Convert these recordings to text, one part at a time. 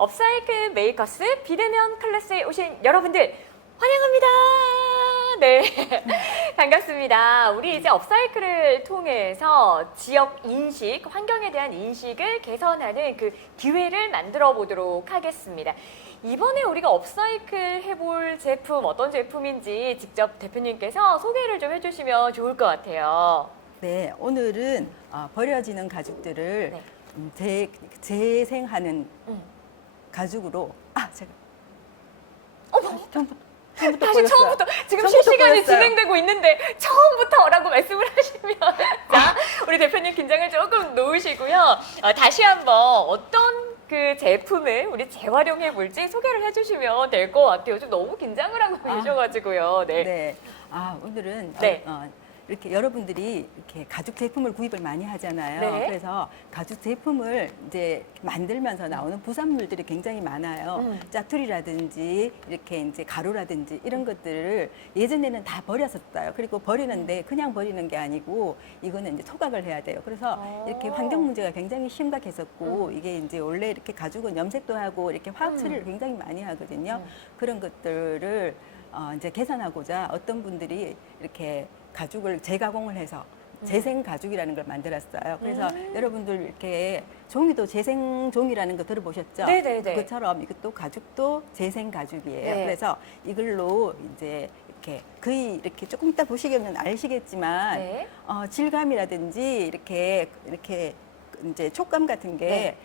업사이클 메이커스 비대면 클래스에 오신 여러분들 환영합니다. 네, 반갑습니다. 우리 이제 업사이클을 통해서 지역 인식, 환경에 대한 인식을 개선하는 그 기회를 만들어 보도록 하겠습니다. 이번에 우리가 업사이클 해볼 제품 어떤 제품인지 직접 대표님께서 소개를 좀 해주시면 좋을 것 같아요. 네, 오늘은 버려지는 가죽들을 네. 재생하는 가죽으로 제가 처음부터 다시 보였어요. 처음부터 지금 처음부터 실시간이 보였어요. 진행되고 있는데 처음부터라고 말씀을 하시면 자, 우리 대표님 긴장을 조금 놓으시고요. 다시 한번 어떤 그 제품을 우리 재활용해 볼지 소개를 해주시면 될 것 같아요. 좀 너무 긴장을 하고 계셔가지고요. 네. 네, 오늘은 네. 이렇게 여러분들이 이렇게 가죽 제품을 구입을 많이 하잖아요. 네. 그래서 가죽 제품을 이제 만들면서 나오는 부산물들이 굉장히 많아요. 짜투리라든지 이렇게 이제 가루라든지 이런 것들을 예전에는 다 버렸었어요. 그리고 버리는데 그냥 버리는 게 아니고 이거는 이제 소각을 해야 돼요. 그래서 이렇게 환경 문제가 굉장히 심각했었고 이게 이제 원래 이렇게 가죽은 염색도 하고 이렇게 화학 처리를 굉장히 많이 하거든요. 그런 것들을 이제 개선하고자 어떤 분들이 이렇게 가죽을 재가공을 해서 재생 가죽이라는 걸 만들었어요. 그래서 여러분들 이렇게 종이도 재생 종이라는 거 들어보셨죠? 네네네. 그것처럼 이것도 가죽도 재생 가죽이에요. 네. 그래서 이걸로 이제 이렇게 거의 이렇게 조금 이따 보시면 아시겠지만 네. 질감이라든지 이렇게 이제 촉감 같은 게 네.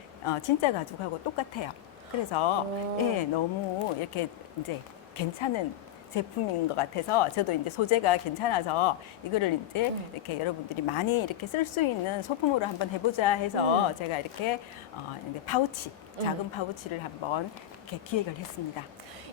진짜 가죽하고 똑같아요. 그래서 예, 너무 이렇게 이제 괜찮은 제품인 것 같아서 저도 이제 소재가 괜찮아서 이거를 이제 이렇게 여러분들이 많이 이렇게 쓸 수 있는 소품으로 한번 해보자 해서 제가 이렇게 이제 파우치, 작은 파우치를 한번 이렇게 기획을 했습니다.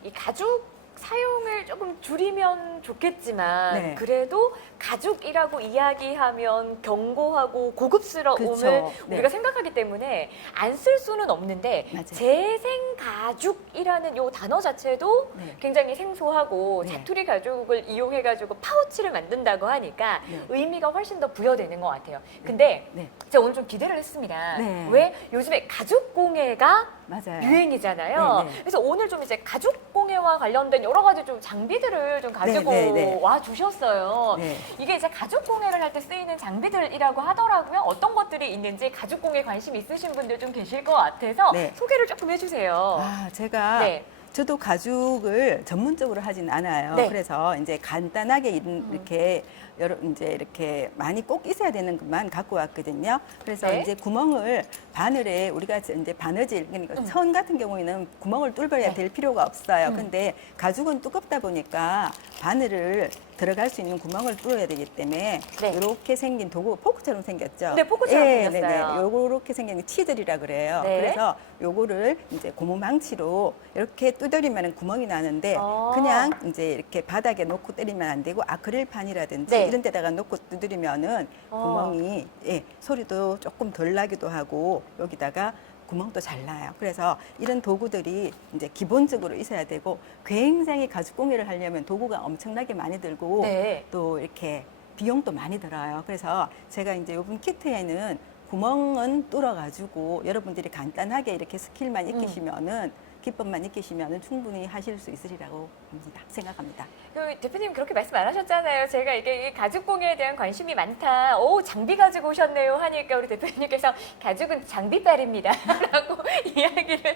이 가죽 사용을 조금 줄이면 좋겠지만 네. 그래도 가죽이라고 이야기하면 견고하고 고급스러움을 그쵸. 네. 우리가 생각하기 때문에 안 쓸 수는 없는데 맞아요. 재생 가죽이라는 요 단어 자체도 네. 굉장히 생소하고 네. 자투리 가죽을 이용해가지고 파우치를 만든다고 하니까 네. 의미가 훨씬 더 부여되는 것 같아요. 근데 네, 제가 오늘 좀 기대를 했습니다. 네. 왜 요즘에 가죽 공예가 맞아요. 유행이잖아요. 네, 네. 그래서 오늘 좀 이제 가죽 공예와 관련된 여러 가지 좀 장비들을 좀 가지고 네, 네, 네. 와 주셨어요. 네. 이게 이제 가죽 공예를 할 때 쓰이는 장비들이라고 하더라고요. 어떤 것들이 있는지 가죽 공예 관심 있으신 분들 좀 계실 것 같아서 네. 소개를 조금 해주세요. 제가 네. 저도 가죽을 전문적으로 하진 않아요. 네. 그래서 이제 간단하게 이렇게 이제 이렇게 많이 꼭 있어야 되는 것만 갖고 왔거든요. 그래서 네. 이제 구멍을 바늘에 우리가 이제 바느질 그러니까 천 같은 경우에는 구멍을 뚫어야 네. 될 필요가 없어요. 근데 가죽은 두껍다 보니까 바늘을 들어갈 수 있는 구멍을 뚫어야 되기 때문에 네. 이렇게 생긴 도구 포크처럼 생겼죠. 네, 포크처럼 생겼어요. 요렇게 생긴 게 치들이라 그래요. 네. 그래서 요거를 이제 고무망치로 이렇게 두드리면 구멍이 나는데 아. 그냥 이제 이렇게 바닥에 놓고 때리면 안 되고 아크릴판이라든지 네. 이런 데다가 놓고 두드리면은 구멍이 소리도 조금 덜 나기도 하고 여기다가 구멍도 잘 나요. 그래서 이런 도구들이 이제 기본적으로 있어야 되고 굉장히 가죽 공예를 하려면 도구가 엄청나게 많이 들고 네. 또 이렇게 비용도 많이 들어요. 그래서 제가 이제 요번 키트에는 구멍은 뚫어가지고 여러분들이 간단하게 이렇게 스킬만 익히시면은 기법만 익히시면 충분히 하실 수 있으리라고 생각합니다. 그 대표님 그렇게 말씀 안 하셨잖아요. 제가 이게 이 가죽공예에 대한 관심이 많다. 오, 장비 가지고 오셨네요 하니까 우리 대표님께서 가죽은 장비빨입니다. 라고 이야기를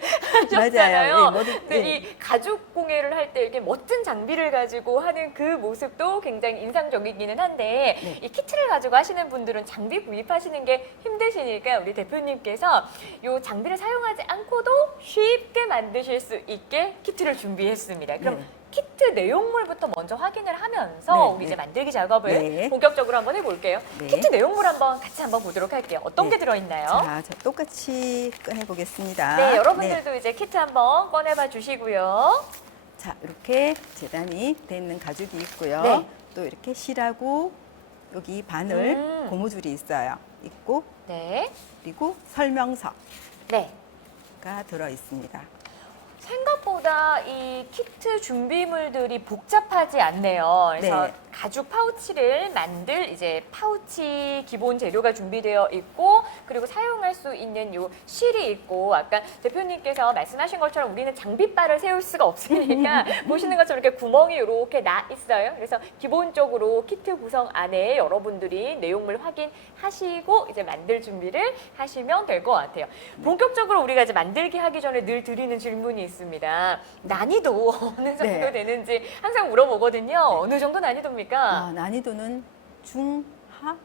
하셨잖아요. 맞아요. 근데 이 가죽공예를 할 때 이렇게 멋진 장비를 가지고 하는 그 모습도 굉장히 인상적이기는 한데 네. 이 키트를 가지고 하시는 분들은 장비 구입하시는 게 힘드시니까 우리 대표님께서 이 장비를 사용하지 않고도 쉽게 만드실 수 있게 키트를 준비했습니다. 그럼 네. 키트 내용물부터 먼저 확인을 하면서 네, 우리 네. 이제 만들기 작업을 네. 본격적으로 한번 해볼게요. 네. 키트 내용물 같이 한번 보도록 할게요. 어떤 네. 게 들어있나요? 자, 저 똑같이 꺼내보겠습니다. 네, 여러분들도 이제 키트 한번 꺼내봐 주시고요. 자, 이렇게 재단이 돼 있는 가죽이 있고요. 네. 또 이렇게 실하고 여기 바늘 고무줄이 있고 네, 그리고 설명서가 네. 들어 있습니다. 생각보다 이 키트 준비물들이 복잡하지 않네요. 그래서 네. 가죽 파우치를 만들 이제 파우치 기본 재료가 준비되어 있고 그리고 사용할 수 있는 요 실이 있고 아까 대표님께서 말씀하신 것처럼 우리는 장비바를 세울 수가 없으니까 보시는 것처럼 이렇게 구멍이 이렇게 나 있어요. 그래서 기본적으로 키트 구성 안에 여러분들이 내용물 확인하시고 이제 만들 준비를 하시면 될 것 같아요. 본격적으로 우리가 이제 만들기 하기 전에 늘 드리는 질문이 있습니다. 난이도 어느 정도 네. 되는지 항상 물어보거든요. 어느 정도 난이도입니까? 난이도는 중하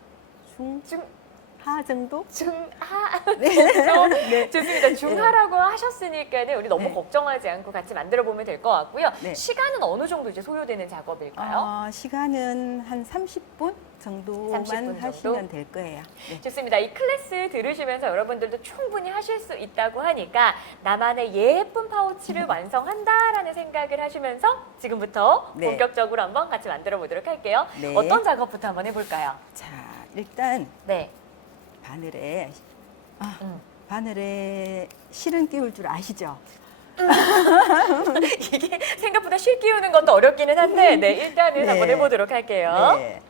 정도? 중하 네. 정도? 네. 좋습니다. 중하라고 하셨으니까는 우리 너무 네. 걱정하지 않고 같이 만들어 보면 될 것 같고요. 네. 시간은 어느 정도 이제 소요되는 작업일까요? 시간은 한 30분 30분 정도만 정도? 하시면 될 거예요. 네. 좋습니다. 이 클래스 들으시면서 여러분들도 충분히 하실 수 있다고 하니까 나만의 예쁜 파우치를 완성한다라는 생각을 하시면서 지금부터 네. 본격적으로 한번 같이 만들어 보도록 할게요. 네. 어떤 작업부터 한번 해볼까요? 자, 일단 네. 바늘에 실은 끼울 줄 아시죠? 이게 생각보다 실 끼우는 것도 어렵기는 한데 네, 일단은 네. 한번 해보도록 할게요. 네.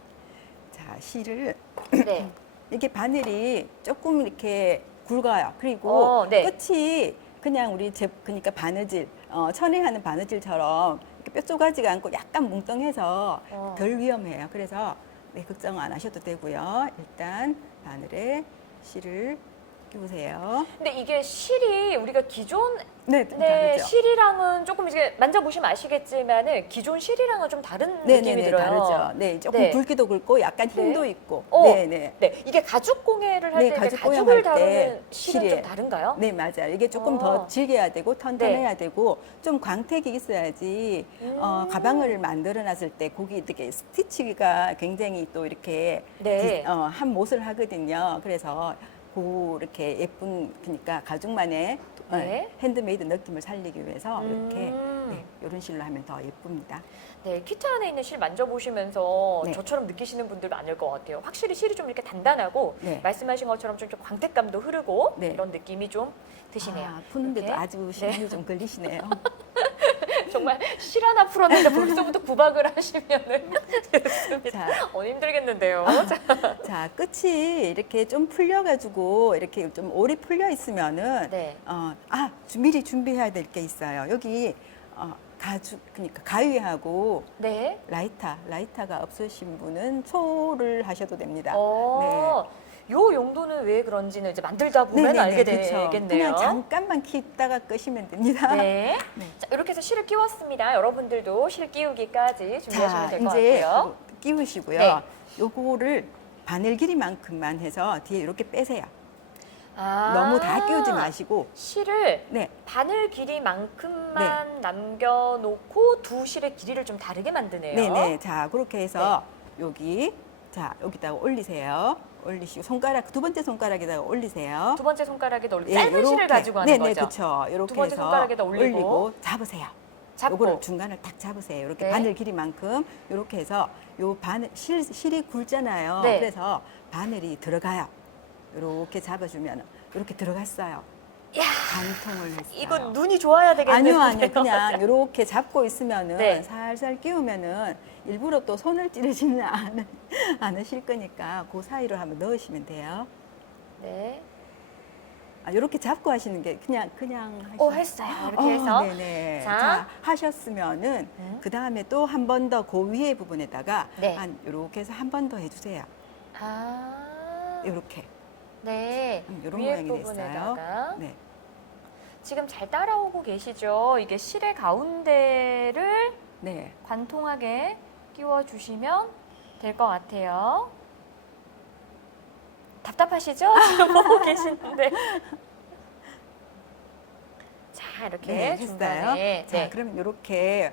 자, 실을 네. 이게 바늘이 조금 이렇게 굵어요. 그리고 네. 끝이 그냥 그러니까 바느질, 천행하는 바느질처럼 이렇게 뾰족하지가 않고 약간 뭉뚱해서 덜 위험해요. 그래서 걱정 안 하셔도 되고요. 일단 바늘에 실을 끼우세요. 근데 이게 실이 우리가 기존 네, 좀 네, 다르죠. 실이랑은 조금 이제 만져보시면 아시겠지만은 기존 실이랑은 좀 다른 느낌이 들어요. 다르죠. 네, 조금 네. 굵기도 굵고 약간 힘도 있고. 네. 네. 네, 이게 가죽 공예를 할 네, 때 이제 가죽 공예 가죽을 할 때 다루는 실은 좀 실이에요. 다른가요? 네, 맞아요. 이게 조금 어. 더 질겨야 되고 튼튼해야 되고 좀 광택이 있어야지 가방을 만들어 놨을 때 거기 이렇게 스티치가 굉장히 또 이렇게 네. 한 못을 하거든요. 그래서 이렇게 예쁜 그러니까 가죽만의 네. 핸드메이드 느낌을 살리기 위해서 이렇게 이런 실로 하면 더 예쁩니다. 네, 키트 안에 있는 실 만져보시면서 네. 저처럼 느끼시는 분들 많을 것 같아요. 확실히 실이 좀 이렇게 단단하고 네. 말씀하신 것처럼 좀 광택감도 흐르고 네. 이런 느낌이 좀 드시네요. 푸는데도 이렇게. 아주 시간이 좀 걸리시네요. 정말 실 하나 풀었는데 벌써부터 구박을 하시면은 자, 힘들겠는데요. 자, 끝이 이렇게 좀 풀려가지고 이렇게 좀 오래 풀려 있으면은 네. 미리 준비해야 될 게 있어요. 여기 그러니까 가위하고 네. 라이터가 없으신 분은 소를 하셔도 됩니다. 요 용도는 왜 그런지는 이제 만들다 보면 알게 그쵸. 되겠네요. 그냥 잠깐만 คี다가 끄시면 됩니다. 네. 네. 자, 이렇게 해서 실을 끼웠습니다. 여러분들도 실 끼우기까지 준비하시면 자, 될 것 이제 같고요. 끼우시고요. 네. 요거를 바늘 길이만큼만 해서 뒤에 이렇게 빼세요. 아, 너무 다 끼우지 마시고. 실을 네. 바늘 길이만큼만 남겨놓고 두 실의 길이를 좀 다르게 만드네요. 네네. 자, 그렇게 해서 여기다가 올리세요. 올리시고 두 번째 손가락에다가 올리세요. 두 번째 손가락에도 예, 짧은 실을 요렇게. 가지고 하는 네네, 거죠. 그렇죠. 두 이렇게 번째 해서 손가락에다 올리고 잡으세요. 잡고. 요거를 중간을 딱 잡으세요. 이렇게 네. 바늘 길이만큼 이렇게 해서 요 실이 굵잖아요. 네. 그래서 바늘이 들어가요. 이렇게 잡아주면 이렇게 들어갔어요. 야, 반통을 했어요. 이거 눈이 좋아야 되겠네요. 아니요. 그냥 이렇게 잡고 있으면은 네. 살살 끼우면은 일부러 또 손을 찌르지는 않으실 거니까 그 사이로 한번 넣으시면 돼요. 네. 이렇게 잡고 하시는 게 그냥 하시면. 했어요. 이렇게 해서. 네네. 자. 자, 하셨으면은 그 다음에 또 한 번 더 그 위에 부분에다가 네. 한 이렇게 해서 한 번 더 해주세요. 아, 이렇게. 네. 이런 위에 모양이 부분에다가. 됐어요. 네. 지금 잘 따라오고 계시죠? 이게 실의 가운데를 네. 관통하게 끼워주시면 될 것 같아요. 답답하시죠? 지금 보고 계시는데. 자, 이렇게 네, 중간에. 했어요. 자, 네. 그러면 이렇게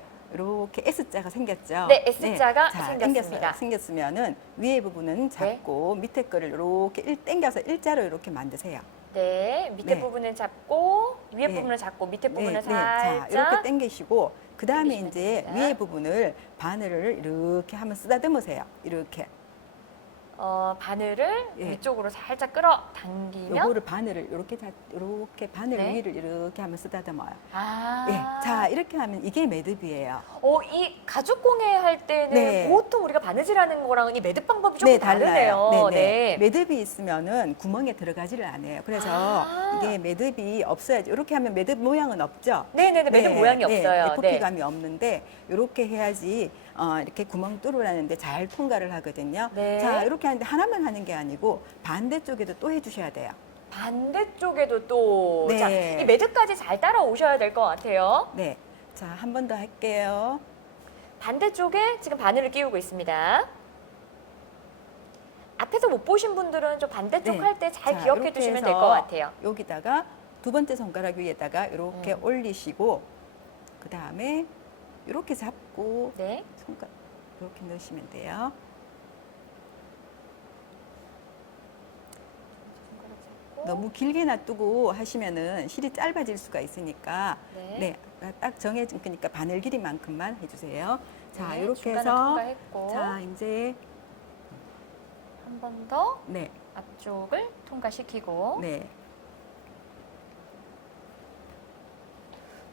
S자가 생겼죠? 네, S자가 자, 생겼습니다. 생겼으면은 위에 부분은 잡고 밑에 거를 이렇게 당겨서 일자로 이렇게 만드세요. 네, 밑에 네. 부분은 잡고 위에 네. 부분을 잡고 밑에 부분을 자, 살짝 이렇게 당기시고 그 다음에 당기시면 이제 됩니다. 위에 부분을 바늘을 이렇게 한번 쓰다듬으세요. 이렇게. 바늘을 예. 위쪽으로 살짝 끌어당기면 요거를 바늘을 이렇게 바늘 네. 위를 이렇게 한번 쓰다듬어요. 아, 예. 자, 이렇게 하면 이게 매듭이에요. 이 가죽 공예 할 때는 네. 보통 우리가 바느질하는 거랑은 이 매듭 방법이 조금 다르네요. 달라요. 네. 매듭이 있으면은 구멍에 들어가지를 않아요. 그래서 아. 이게 매듭이 없어야지. 이렇게 하면 매듭 모양은 없죠. 네네네, 매듭 모양이 없어요. FP감이 없는데 이렇게 해야지 이렇게 구멍 뚫으라는데 잘 통과를 하거든요. 네. 자, 이렇게 하는데 하나만 하는 게 아니고 반대쪽에도 또 해주셔야 돼요. 반대쪽에도 또 네. 자, 이 매듭까지 잘 따라오셔야 될 것 같아요. 네. 자, 한 번 더 할게요. 반대쪽에 지금 바늘을 끼우고 있습니다. 앞에서 못 보신 분들은 좀 반대쪽 네. 할 때 잘 자, 기억해 이렇게 두시면 해서 될 것 같아요. 여기다가 두 번째 손가락 위에다가 이렇게 올리시고 그 다음에 이렇게 잡고 네. 손가락 이렇게 넣으시면 돼요. 너무 길게 놔두고 하시면은 실이 짧아질 수가 있으니까 네. 딱 정해진 거니까 바늘 길이만큼만 해주세요. 자, 네, 이렇게 중간을 해서 통과했고 자 이제 한 번 더 네, 앞쪽을 통과시키고 네,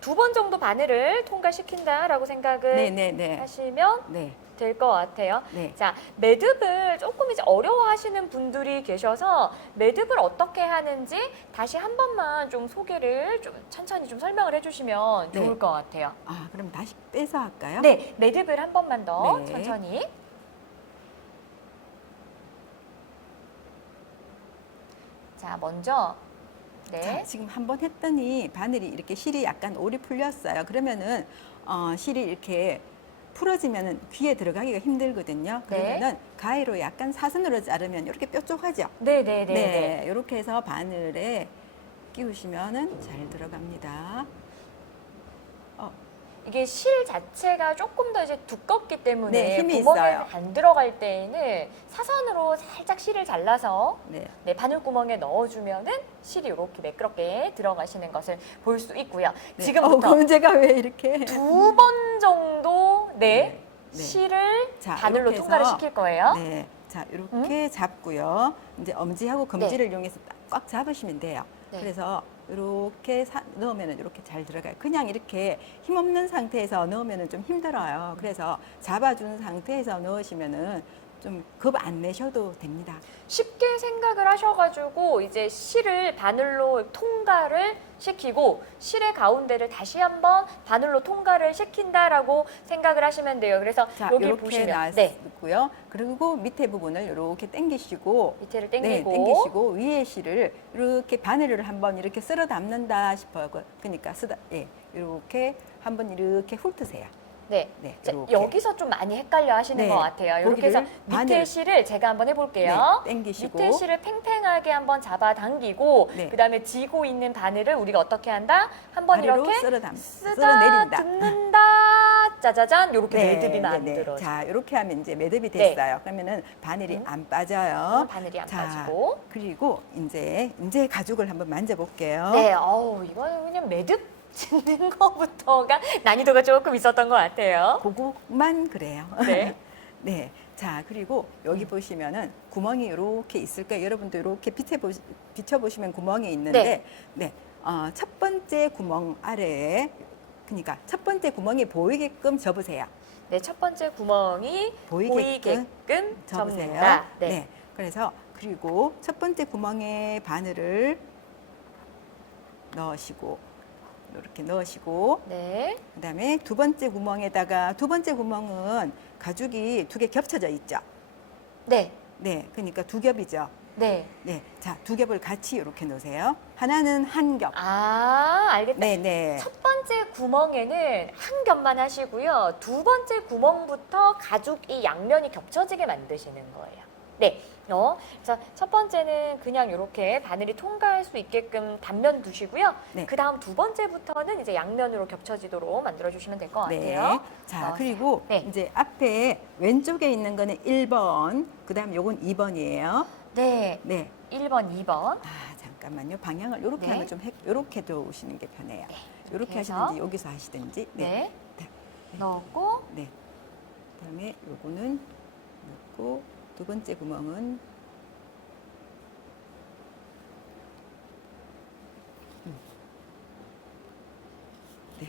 두 번 정도 바늘을 통과시킨다라고 생각을 네, 네, 네, 하시면 네, 될 것 같아요. 네. 자, 매듭을 조금 이제 어려워하시는 분들이 계셔서 매듭을 어떻게 하는지 다시 한 번만 좀 소개를 좀 천천히 좀 설명을 해주시면 네. 좋을 것 같아요. 아, 그럼 다시 빼서 할까요? 네, 매듭을 한 번만 더 네. 천천히. 자, 먼저 자, 네, 지금 한 번 했더니 바늘이 이렇게 실이 약간 올이 풀렸어요. 그러면은 실이 이렇게 풀어지면은 귀에 들어가기가 힘들거든요. 그러면은 가위로 약간 사선으로 자르면 이렇게 뾰족하죠. 네, 네, 네, 네. 네, 이렇게 해서 바늘에 끼우시면은 잘 들어갑니다. 이게 실 자체가 조금 더 이제 두껍기 때문에 네, 힘이 구멍에 있어요. 안 들어갈 때에는 사선으로 살짝 실을 잘라서 네, 네, 바늘구멍에 넣어주면은 실이 이렇게 매끄럽게 들어가시는 것을 볼 수 있고요. 네. 지금부터 그럼 제가 왜 이렇게? 두 번 정도 네, 네. 실을 자, 바늘로 이렇게 통과를 해서 시킬 거예요. 네, 자 이렇게 잡고요. 이제 엄지하고 검지를 이용해서 꽉 잡으시면 돼요. 네. 그래서 이렇게 넣으면은 이렇게 잘 들어가요. 그냥 이렇게 힘없는 상태에서 넣으면은 좀 힘들어요. 그래서 잡아준 상태에서 넣으시면은 좀 겁 안 내셔도 됩니다. 쉽게 생각을 하셔가지고 이제 실을 바늘로 통과를 시키고 실의 가운데를 다시 한번 바늘로 통과를 시킨다라고 생각을 하시면 돼요. 그래서 자, 여기 이렇게 보시면 네, 놨고요. 그리고 밑에 부분을 이렇게 당기시고 밑에를 네, 당기고 당기시고 위에 실을 이렇게 바늘을 한번 이렇게 쓸어 담는다 싶어요. 그러니까 이렇게 한번 이렇게 훑으세요. 네. 네, 자, 이렇게. 여기서 좀 많이 헷갈려 하시는 네, 것 같아요. 이렇게 해서 거기를 밑에 바늘- 실을 제가 한번 해볼게요. 네, 당기시고. 밑에 실을 팽팽하게 한번 잡아 당기고 네. 그다음에 지고 있는 바늘을 우리가 어떻게 한다? 한번 다리로 이렇게 쓸어 쓰다 내린다. 듬는다. 짜자잔 이렇게 매듭이 만들어져. 자, 이렇게 하면 이제 매듭이 네. 됐어요. 그러면은 바늘이 안 빠져요. 바늘이 안 자, 빠지고. 그리고 이제 가죽을 한번 만져볼게요. 네, 이거는 그냥 매듭 짓는 거부터가 난이도가 조금 있었던 것 같아요. 그것만 그래요. 네. 네. 자, 그리고 여기 보시면은 구멍이 이렇게 있을 거예요. 여러분도 이렇게 비춰보시면 구멍이 있는데, 네. 첫 번째 구멍 아래에, 그러니까 첫 번째 구멍이 보이게끔 접으세요. 네, 첫 번째 구멍이 보이게끔 접으세요. 접는다. 네. 그래서 그리고 첫 번째 구멍에 바늘을 넣으시고 이렇게 넣으시고 네. 그다음에 두 번째 구멍에다가 두 번째 구멍은 가죽이 두 개 겹쳐져 있죠. 네. 네, 그러니까 두 겹이죠. 네. 네, 자, 두 겹을 같이 이렇게 놓으세요. 하나는 한 겹. 아, 알겠다. 네, 네. 첫 번째 구멍에는 한 겹만 하시고요. 두 번째 구멍부터 가죽 이 양면이 겹쳐지게 만드시는 거예요. 네. 그래서 첫 번째는 그냥 이렇게 바늘이 통과할 수 있게끔 단면 두시고요. 네. 그 다음 두 번째부터는 이제 양면으로 겹쳐지도록 만들어주시면 될 것 같아요. 네. 자, 넣으세요. 그리고 네. 이제 앞에 왼쪽에 있는 거는 1번, 그다음 요건 2번이에요. 네. 네. 1번, 2번. 아, 잠깐만요. 방향을 이렇게 네. 하면 좀 이렇게 두시는 게 편해요. 네. 이렇게 해서. 하시든지 여기서 하시든지. 네. 네. 넣고 네. 그다음에 요거는 넣고 두 번째 구멍은 네,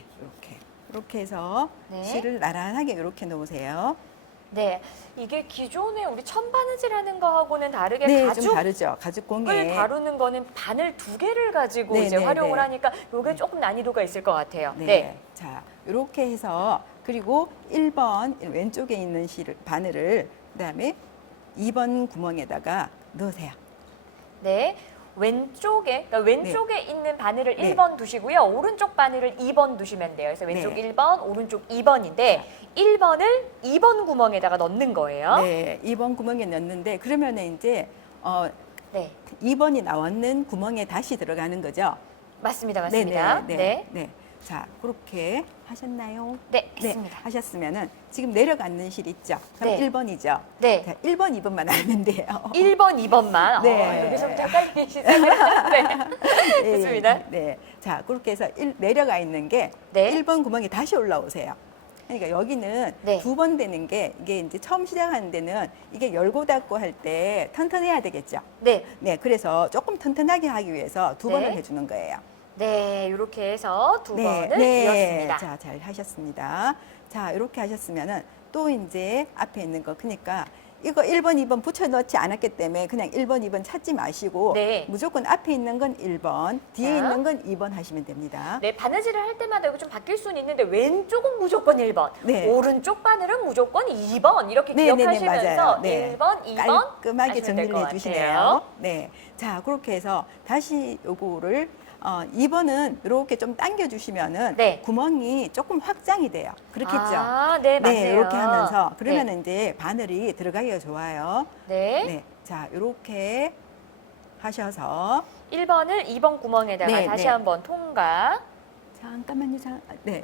이렇게 해서 네. 실을 나란하게 이렇게 놓으세요. 네, 이게 기존에 우리 천바느질하는 거하고는 다르게 네, 좀 가죽을 다르죠. 가죽공예. 다루는 거는 바늘 두 개를 가지고 네, 이제 네, 활용을 네. 하니까 이게 조금 난이도가 있을 것 같아요. 네. 네. 자, 이렇게 해서 그리고 1번 왼쪽에 있는 바늘을 그다음에 2번 구멍에다가 넣으세요. 네. 그러니까 왼쪽에 있는 바늘을 네. 1번 두시고요. 오른쪽 바늘을 2번 두시면 돼요. 그래서 왼쪽 네. 1번, 오른쪽 2번인데 1번을 2번 구멍에다가 넣는 거예요. 네, 2번 구멍에 넣는데 그러면은 이제 네. 2번이 나왔는 구멍에 다시 들어가는 거죠. 맞습니다. 맞습니다. 네, 네. 네. 자, 그렇게 하셨나요? 네, 했습니다. 하셨으면은 지금 내려가는 실 있죠? 그럼 네. 1번이죠? 네. 자, 1번, 2번만 알면 돼요. 1번, 2번만. 네. 여기서부터 헷갈리기 시작했는데. 네, 됐습니다. 네. 자, 그렇게 해서 내려가 있는 게 네. 1번 구멍에 다시 올라오세요. 그러니까 여기는 네. 두 번 되는 게 이게 이제 처음 시작하는 데는 이게 열고 닫고 할 때 튼튼해야 되겠죠. 네. 네, 그래서 조금 튼튼하게 하기 위해서 두 네. 번을 해주는 거예요. 네, 이렇게 해서 두 번을 네. 이었습니다. 자, 잘 하셨습니다. 자, 이렇게 하셨으면은 또 이제 앞에 있는 거, 그러니까 이거 1번, 2번 붙여 넣지 않았기 때문에 그냥 1번, 2번 찾지 마시고 네. 무조건 앞에 있는 건 1번, 뒤에 자. 있는 건 2번 하시면 됩니다. 네, 바느질을 할 때마다 이거 좀 바뀔 수는 있는데 왼쪽은 무조건 1번, 네. 오른쪽 바늘은 무조건 2번 이렇게 네, 네, 네, 기억하시면서 맞아요. 네. 1번, 2번 깔끔하게 하시면 될 정리를 것 해주시네요. 같아요. 네. 자, 그렇게 해서 다시 요거를 2번은 이렇게 좀 당겨주시면은 네. 구멍이 조금 확장이 돼요. 그렇겠죠? 아, 네, 맞아요. 네, 이렇게 하면서 그러면 이제 바늘이 들어가기가 좋아요. 네. 네, 자, 이렇게 하셔서 1번을 2번 구멍에다가 네, 다시 네. 한번 통과. 잠깐만요, 네,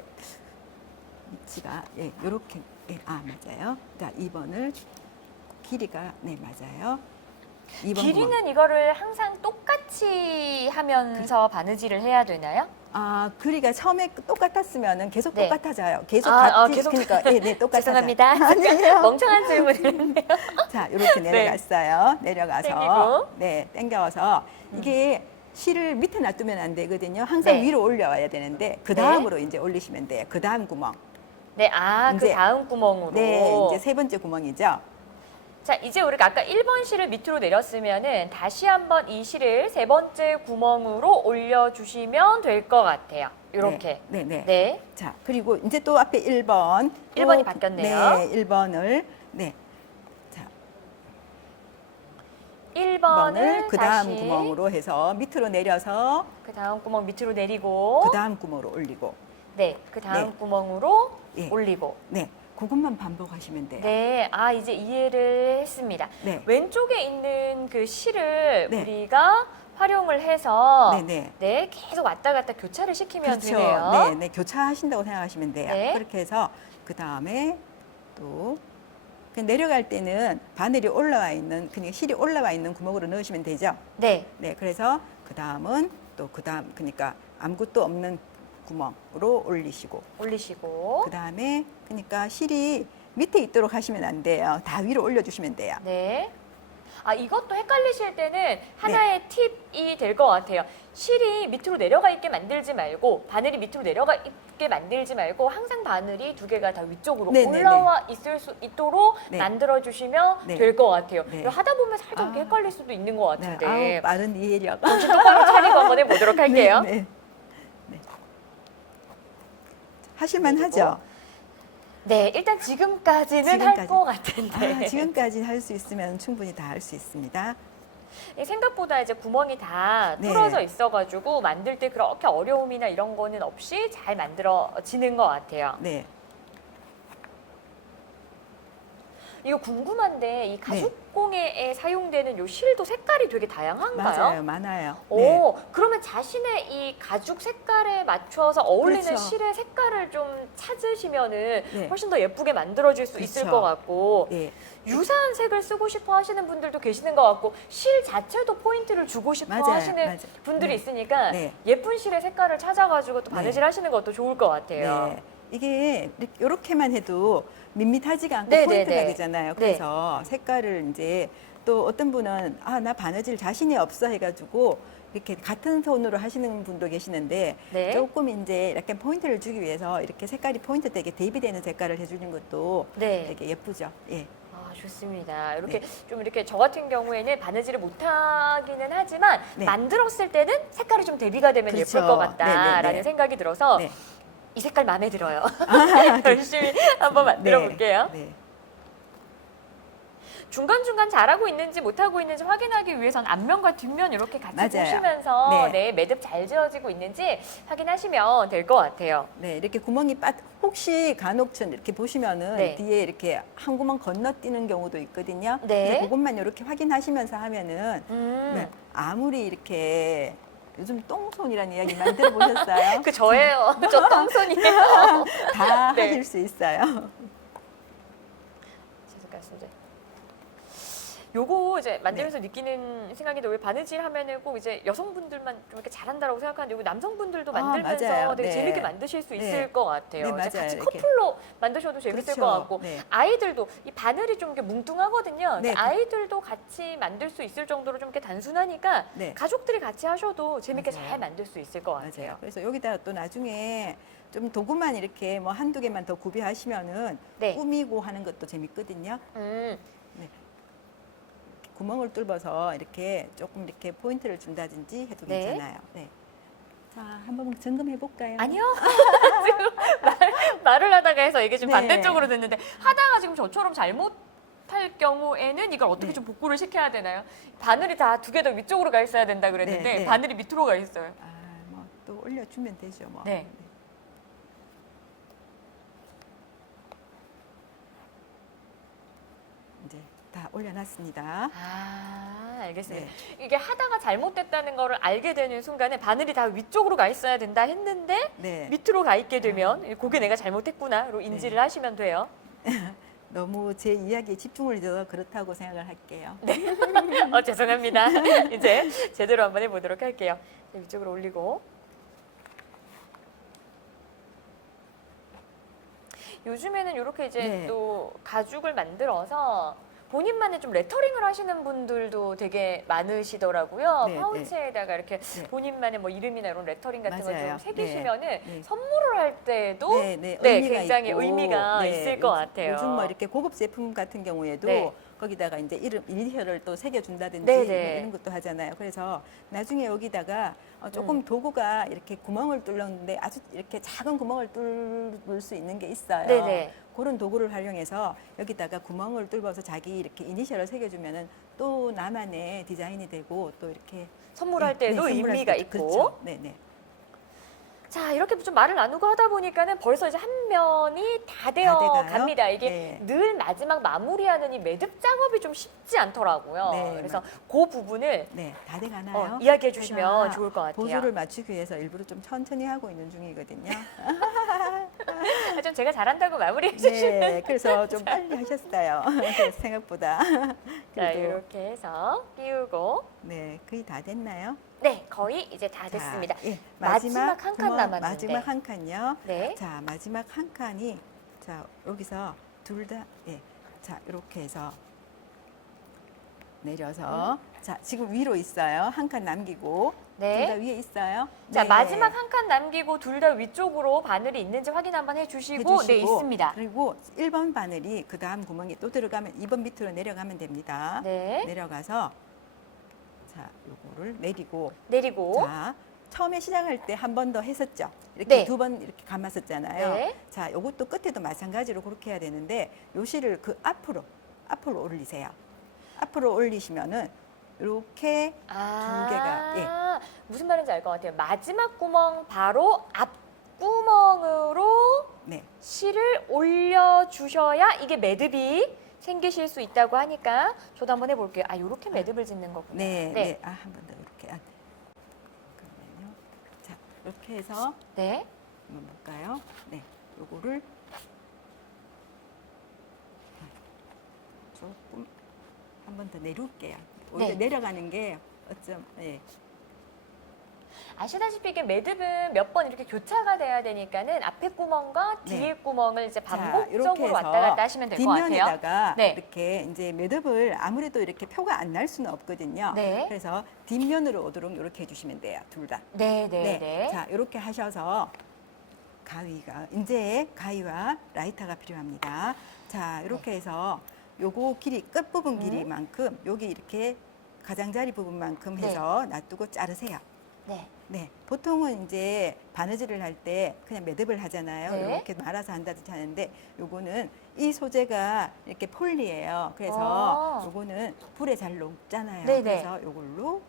위치가 이렇게 맞아요. 자, 2번을 길이가 맞아요. 2번 구멍. 길이는 이거를 항상 똑같이 하면서 바느질을 해야 되나요? 길이가 처음에 똑같았으면은 계속 네. 똑같아져요. 계속 계속 그러니까 똑같아져요. 죄송합니다. 아니에요. 멍청한 질문을 했네요. 자, 이렇게 내려갔어요. 내려가서 당기고. 당겨서 이게 실을 밑에 놔두면 안 되거든요. 항상 네. 위로 올려와야 되는데 그 다음으로 이제 올리시면 돼요. 그 다음 구멍. 네, 그 이제- 다음 구멍으로. 네, 이제 세 번째 구멍이죠. 자, 이제 우리가 아까 1번 실을 밑으로 내렸으면은 다시 한번 이 실을 세 번째 구멍으로 올려주시면 될 것 같아요. 이렇게. 네, 네. 네. 자, 그리고 이제 또 앞에 1번. 1번이 바뀌었네요. 네, 1번을. 네. 자, 1번을 그 다음 다시 구멍으로 해서 밑으로 내려서 그 다음 구멍 밑으로 내리고 그 다음 구멍으로 올리고. 네, 그 다음 네. 구멍으로 예. 올리고. 네, 그것만 반복하시면 돼요. 네, 이제 이해를 했습니다. 네. 왼쪽에 있는 그 실을 네. 우리가 활용을 해서 네. 네, 계속 왔다 갔다 교차를 시키면 그렇죠. 되네요. 네, 네, 교차하신다고 생각하시면 돼요. 네. 그렇게 해서 그 다음에 또 내려갈 때는 바늘이 올라와 있는, 그러니까 실이 올라와 있는 구멍으로 넣으시면 되죠. 네. 네, 그래서 그 다음은 또 그러니까 아무것도 없는 구멍으로 올리시고. 그 다음에 그러니까 실이 밑에 있도록 하시면 안 돼요. 다 위로 올려주시면 돼요. 네. 이것도 헷갈리실 때는 하나의 팁이 될 것 같아요. 실이 밑으로 내려가 있게 만들지 말고 바늘이 밑으로 내려가 있게 만들지 말고 항상 바늘이 두 개가 다 위쪽으로 네, 네, 올라와 있을 수 있도록 네. 만들어주시면 네. 될 것 같아요. 네. 이거 하다 보면 살짝 이렇게 아. 헷갈릴 수도 있는 것 네, 같은데 빠른 이해력. 정신 똑바로 차리고 한번 해보도록 할게요. 네, 네. 하실만 그리고 하죠? 네, 일단 지금까지는 할 지금까지. 것 같은데. 아, 지금까지 할 수 있으면 충분히 다 할 수 있습니다. 생각보다 이제 구멍이 다 네. 뚫어져 있어가지고 만들 때 그렇게 어려움이나 이런 거는 없이 잘 만들어지는 것 같아요. 네. 이거 궁금한데 이 가죽공예에 사용되는 요 실도 색깔이 되게 다양한가요? 맞아요. 많아요. 오, 네. 그러면 자신의 이 가죽 색깔에 맞춰서 어울리는 그렇죠. 실의 색깔을 좀 찾으시면은 네. 훨씬 더 예쁘게 만들어질 수 있을 그렇죠. 것 같고 네. 유사한 색을 쓰고 싶어 하시는 분들도 계시는 것 같고 실 자체도 포인트를 주고 싶어 맞아요. 하시는 맞아요. 분들이 네. 있으니까 네. 예쁜 실의 색깔을 찾아가지고 또 네. 바느질 하시는 것도 좋을 것 같아요. 네. 이게 이렇게만 해도 밋밋하지가 않고 네, 포인트가 네, 네. 되잖아요. 네. 그래서 색깔을 이제 또 어떤 분은 아, 나 바느질 자신이 없어 해가지고 이렇게 같은 손으로 하시는 분도 계시는데 네. 조금 이제 약간 포인트를 주기 위해서 이렇게 색깔이 포인트 되게 대비되는 색깔을 해주는 것도 네. 되게 예쁘죠. 예. 아, 좋습니다. 이렇게 네. 좀 이렇게 저 같은 경우에는 바느질을 못하기는 하지만 네. 만들었을 때는 색깔이 좀 대비가 되면 그렇죠. 예쁠 것 같다라는 네, 네. 생각이 들어서 네. 이 색깔 마음에 들어요. 아, 열심히 한번 만들어 볼게요. 네. 중간중간 잘하고 있는지 못하고 있는지 확인하기 위해선 앞면과 뒷면 이렇게 같이 맞아요. 보시면서 네. 네, 매듭 잘 지어지고 있는지 확인하시면 될 것 같아요. 네, 이렇게 구멍이 혹시 간혹천 이렇게 보시면은 네. 뒤에 이렇게 한 구멍 건너뛰는 경우도 있거든요. 네. 근데 그것만 이렇게 확인하시면서 하면은 네, 네. 아무리 이렇게 요즘 똥손이라는 이야기 많이 들어보셨어요? 그 저예요. 저 똥손이에요. 다 네. 하실 수 있어요. 죄송합니다. 요거 이제 만들면서 느끼는 생각인데 왜 바느질 하면은 꼭 이제 여성분들만 좀 이렇게 잘한다라고 생각하는데 요거 남성분들도 아, 만들면서 맞아요. 되게 네. 재밌게 만드실 수 있을 네. 것 같아요. 네, 이제 맞아요. 같이 이렇게. 커플로 만드셔도 재밌을 그렇죠. 것 같고 네. 아이들도 이 바늘이 좀 이렇게 뭉뚱하거든요. 네. 아이들도 같이 만들 수 있을 정도로 좀 이렇게 단순하니까 네. 가족들이 같이 하셔도 재밌게 맞아요. 잘 만들 수 있을 것 맞아요. 같아요. 그래서 여기다 또 나중에 좀 도구만 이렇게 뭐 한두 개만 더 구비하시면은 네. 꾸미고 하는 것도 재밌거든요. 구멍을 뚫어서 이렇게 조금 이렇게 포인트를 준다든지 해도 네. 괜찮아요. 네. 자, 한번 점검해 볼까요? 아니요. 지금 말을 하다가 해서 이게 지금 네. 반대쪽으로 됐는데 하다가 지금 저처럼 잘못할 경우에는 이걸 어떻게 네. 좀 복구를 시켜야 되나요? 바늘이 다 두 개 더 위쪽으로 가 있어야 된다 그랬는데 네, 네. 바늘이 밑으로 가 있어요. 아, 뭐 또 올려주면 되죠, 뭐. 네. 이제 다 올려놨습니다. 아, 알겠습니다. 네. 이게 하다가 잘못됐다는 거를 알게 되는 순간에 바늘이 다 위쪽으로 가 있어야 된다 했는데 네. 밑으로 가 있게 되면 그게 내가 잘못했구나로 인지를 하시면 돼요. 너무 제 이야기에 집중을 해서 그렇다고 생각을 할게요. 죄송합니다. 이제 제대로 한번 해보도록 할게요. 위쪽으로 올리고. 요즘에는 이렇게 이제 네. 또 가죽을 만들어서 본인만의 좀 레터링을 하시는 분들도 되게 많으시더라고요. 네, 파우치에다가 이렇게 네. 본인만의 뭐 이름이나 이런 레터링 같은 걸 좀 맞아요. 새기시면은 네. 선물을 할 때도 네, 네, 네, 의미가 굉장히 있고, 의미가 네, 있을 것 같아요. 요즘 뭐 이렇게 고급 제품 같은 경우에도 네. 거기다가 이제 이름, 이니셜을 또 새겨준다든지 네, 뭐 네. 이런 것도 하잖아요. 그래서 나중에 여기다가 조금 도구가 이렇게 구멍을 뚫는데 아주 이렇게 작은 구멍을 뚫을 수 있는 게 있어요. 네, 네. 그런 도구를 활용해서 여기다가 구멍을 뚫어서 자기 이렇게 이니셜을 새겨주면은 또 나만의 디자인이 되고 또 이렇게 선물할 때도 선물할 의미가 때도 있고. 그렇죠. 네, 네. 자, 이렇게 좀 말을 나누고 하다 보니까는 벌써 이제 한 면이 다 되어 돼가요? 갑니다. 이게 네. 늘 마지막 마무리하는 이 매듭 작업이 좀 쉽지 않더라고요. 네, 그래서 그 부분을 네, 다 돼가나요? 이야기해 주시면 제가 좋을 것 같아요. 보조를 맞추기 위해서 일부러 좀 천천히 하고 있는 중이거든요. 좀 제가 잘한다고 마무리해 주시면. 네, 그래서 좀 빨리 하셨어요. 그래서 생각보다. 자, 그래도 이렇게 해서 끼우고. 네, 거의 다 됐나요? 네, 거의 이제 다 자, 됐습니다. 예, 마지막 한 칸 구멍, 남았는데. 마지막 한 칸요. 네. 자, 마지막 한 칸이 자 여기서 둘 다 예, 자 이렇게 해서 내려서 자 지금 위로 있어요. 한 칸 남기고 네. 둘 다 위에 있어요. 자, 네. 마지막 한 칸 남기고 둘 다 위쪽으로 바늘이 있는지 확인 한번 해주시고. 네, 있습니다. 그리고 1번 바늘이 그 다음 구멍에 또 들어가면 2번 밑으로 내려가면 됩니다. 네. 내려가서 자 요거를 내리고 내리고. 자 처음에 시작할 때 한 번 더 했었죠. 이렇게 네. 두 번 이렇게 감았었잖아요. 네. 자, 요것도 끝에도 마찬가지로 그렇게 해야 되는데 요 실을 그 앞으로 올리세요. 앞으로 올리시면은 이렇게 두 개가, 예. 무슨 말인지 알 것 같아요. 마지막 구멍 바로 앞 구멍으로 네. 실을 올려주셔야 이게 매듭이 생기실 수 있다고 하니까 저도 한번 해볼게요. 아, 이렇게 매듭을 짓는 거구나. 네. 아, 한 번 더 이렇게. 그러면요. 자, 이렇게 해서 네. 한번 볼까요? 네. 요거를 조금 한 번 더 내려올게요. 오히려 네. 내려가는 게 어쩜, 예. 아시다시피 이게 매듭은 몇 번 이렇게 교차가 돼야 되니까는 앞에 구멍과 네. 뒤에 구멍을 이제 자, 반복적으로 이렇게 왔다 해서 갔다 하시면 될 것 같아요. 뒷면에다가 네. 이렇게 이제 매듭을 아무래도 이렇게 표가 안 날 수는 없거든요. 네. 그래서 뒷면으로 오도록 이렇게 해주시면 돼요. 둘 다. 네, 네, 네. 자, 이렇게 하셔서 이제 가위와 라이터가 필요합니다. 자, 이렇게 해서 요거 길이 끝부분 길이만큼 여기 이렇게 가장자리 부분만큼 해서 놔두고 자르세요. 네. 네, 보통은 이제 바느질을 할 때 그냥 매듭을 하잖아요. 네. 이렇게 말아서 한다든지 하는데 요거는 이 소재가 이렇게 폴리예요. 그래서 요거는 불에 잘 녹잖아요. 네네. 그래서 요걸로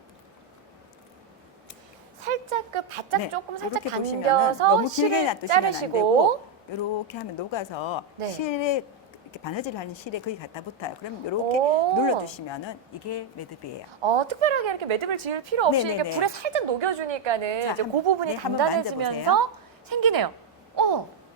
살짝 그 바짝 네, 조금 살짝 이렇게 보시면은 당겨서 너무 길게 실을 놔두시면 안 자르시고 되고 이렇게 하면 녹아서 네. 실에 이렇게 바느질 하는 실에 거의 갖다 붙어요. 그럼 이렇게 오. 눌러주시면은 이게 매듭이에요. 특별하게 이렇게 매듭을 지을 필요 없이 네네네. 이렇게 불에 살짝 녹여주니까는 자, 이제 그 한번, 부분이 네, 한번 단단해지면서 생기네요.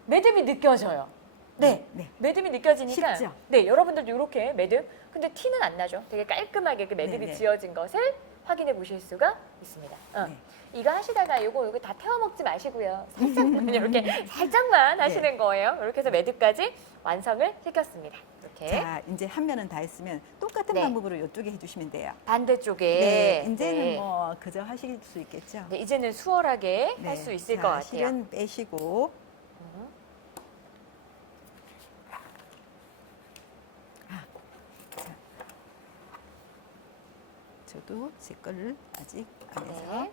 매듭이 느껴져요. 네. 네. 매듭이 느껴지니까 쉽죠? 네, 여러분들도 이렇게 매듭 근데 티는 안 나죠. 되게 깔끔하게 이렇게 매듭이 네네. 지어진 것을 확인해 보실 수가 있습니다. 네. 이거 하시다가 요거 다 태워 먹지 마시고요. 살짝만 이렇게 살짝만 하시는 거예요. 이렇게 해서 매듭까지 완성을 시켰습니다. 이렇게 자, 이제 한 면은 다 했으면 똑같은 네. 방법으로 이쪽에 해주시면 돼요. 반대쪽에 네, 이제는 네. 뭐 그저 하실 수 있겠죠. 네, 이제는 수월하게 네. 할 수 있을 자, 것 같아요. 실은 빼시고 자, 저도 제 거를 아직 안 해서 네.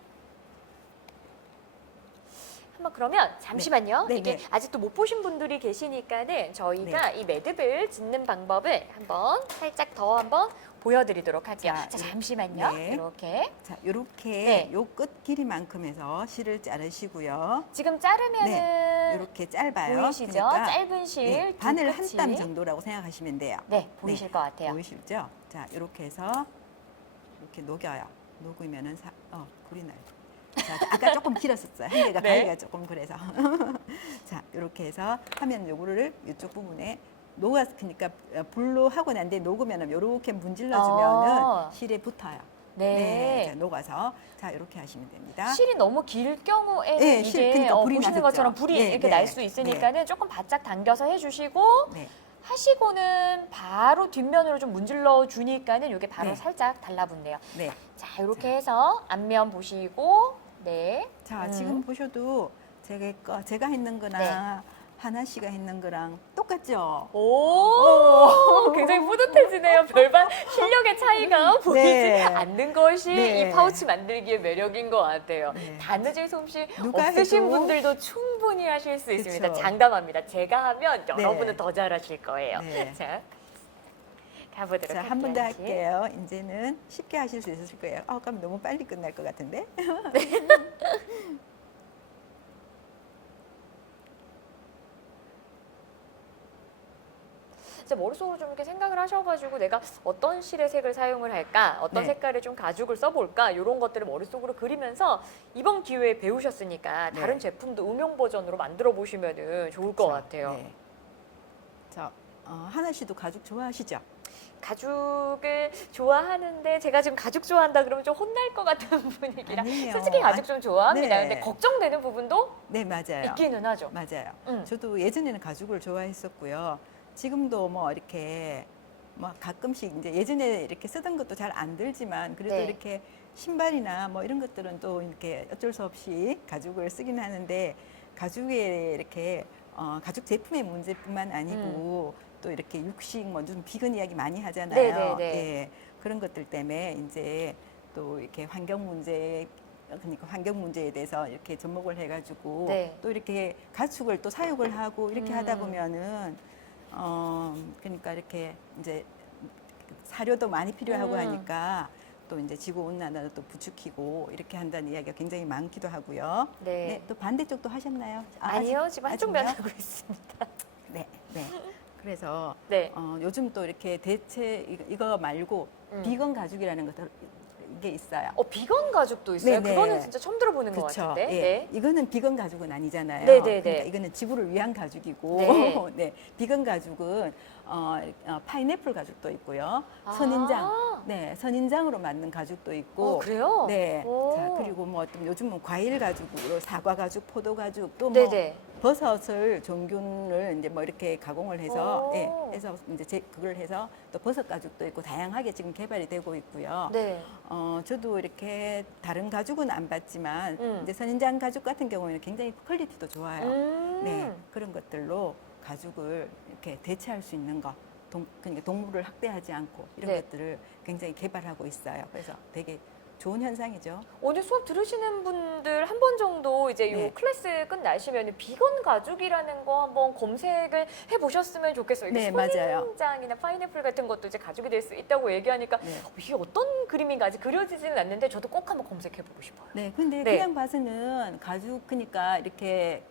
한번 그러면 잠시만요. 네, 이게 네. 아직도 못 보신 분들이 계시니까는 저희가 이 매듭을 짓는 방법을 한번 살짝 더 한번 보여드리도록 할게요. 자, 잠시만요. 네. 이렇게 자, 이렇게 네. 요 끝 길이만큼 해서 실을 자르시고요. 지금 자르면은 이렇게 짧아요. 보이시죠? 그러니까 짧은 실 네, 두 바늘 한 끝이. 땀 정도라고 생각하시면 돼요. 네, 보이실 것 같아요. 보이시죠? 자, 이렇게 해서 이렇게 녹여요. 녹으면은 불이 나요. 자, 아까 조금 길었었어요. 한 개가 네. 가위가 조금 그래서. 자, 이렇게 해서 하면 요거를 이쪽 부분에 그러니까 불로 하고 난 뒤에 녹으면은 요렇게 문질러주면은 실에 붙어요. 네. 자, 녹아서 자, 이렇게 하시면 됩니다. 실이 너무 길 경우에는 네, 이게 그러니까 불이 보시는 나겠죠. 것처럼 불이 네, 이렇게 네. 날 수 있으니까는 조금 바짝 당겨서 해주시고 네. 하시고는 바로 뒷면으로 좀 문질러 주니까는 이게 바로 네. 살짝 달라붙네요. 네. 자, 이렇게 해서 앞면 보시고 네. 자, 지금 보셔도 제가 했는 거나 하나 씨가 했는 거랑 똑같죠? 오, 굉장히 뿌듯해지네요. 별반 실력의 차이가 보이지 네. 않는 것이 네. 이 파우치 만들기의 매력인 것 같아요. 네. 바느질 솜씨 누가 없으신 해도 분들도 충분히 하실 수 있습니다. 그쵸. 장담합니다. 제가 하면 네. 여러분은 더 잘하실 거예요. 네. 자, 가보도록 자, 할게요. 한 번 더 다시. 할게요. 이제는 쉽게 하실 수 있으실 거예요. 그럼 너무 빨리 끝날 것 같은데? 이제 머릿속으로 좀 이렇게 생각을 하셔가지고 내가 어떤 실의 색을 사용을 할까, 어떤 네. 색깔의 좀 가죽을 써볼까 이런 것들을 머릿속으로 그리면서 이번 기회에 배우셨으니까 네. 다른 제품도 응용 버전으로 만들어 보시면 좋을 것 같아요. 네. 자, 하나 씨도 가죽 좋아하시죠? 가죽을 좋아하는데 제가 지금 가죽 좋아한다 그러면 좀 혼날 것 같은 분위기라 아니에요. 솔직히 가죽 좀 좋아합니다. 네. 근데 걱정되는 부분도 네, 맞아요. 있기는 하죠. 맞아요. 음. 저도 예전에는 가죽을 좋아했었고요. 지금도 뭐 이렇게 뭐 가끔씩 이제 예전에 이렇게 쓰던 것도 잘 안 들지만 그래도 네. 이렇게 신발이나 뭐 이런 것들은 또 이렇게 어쩔 수 없이 가죽을 쓰긴 하는데 가죽에 이렇게 가죽 제품의 문제뿐만 아니고 또 이렇게 육식 뭐 좀 비건 이야기 많이 하잖아요. 네네네. 예, 그런 것들 때문에 이제 또 이렇게 환경 문제 그러니까 환경 문제에 대해서 이렇게 접목을 해가지고 네. 또 이렇게 가축을 또 사육을 하고 이렇게 하다 보면은 그러니까 이렇게 이제 사료도 많이 필요하고 하니까 또 이제 지구 온난화도 또 부추기고 이렇게 한다는 이야기가 굉장히 많기도 하고요. 네. 또 반대쪽도 하셨나요? 아니요, 지금 한쪽만 아직요? 하고 있습니다. 네, 네. 그래서 네. 요즘 또 이렇게 대체 이거 말고 비건 가죽이라는 것도 이게 있어요. 비건 가죽도 있어요? 네네. 그거는 진짜 처음 들어보는 것 그쵸. 같은데. 예. 네. 이거는 비건 가죽은 아니잖아요. 네네네. 그러니까 이거는 지구를 위한 가죽이고, 네. 네. 비건 가죽은 파인애플 가죽도 있고요. 아. 선인장, 네, 선인장으로 만든 가죽도 있고, 그래요? 네. 오. 자, 그리고 뭐 어떤 요즘은 과일 가죽으로 사과 가죽, 포도 가죽, 또 뭐 네네. 버섯을 종균을 이제 뭐 이렇게 가공을 해서, 오. 예, 해서 이제 그걸 해서 또 버섯 가죽도 있고 다양하게 지금 개발이 되고 있고요. 네. 저도 이렇게 다른 가죽은 안 봤지만 음. 이제 선인장 가죽 같은 경우에는 굉장히 퀄리티도 좋아요. 음. 네, 그런 것들로 가죽을 이렇게 대체할 수 있는 것, 그러니까 동물을 학대하지 않고 이런 네. 것들을 굉장히 개발하고 있어요. 그래서 되게 좋은 현상이죠. 오늘 수업 들으시는 분들 한 번 정도 이제 요 네. 클래스 끝나시면 비건 가죽이라는 거 한번 검색을 해보셨으면 좋겠어요. 이게 네, 맞아요. 선인장이나 파인애플 같은 것도 이제 가죽이 될 수 있다고 얘기하니까 네. 이게 어떤 그림인가 아직 그려지지는 않는데 저도 꼭 한번 검색해보고 싶어요. 네, 근데 네. 그냥 봐서는 가죽 그러니까 이렇게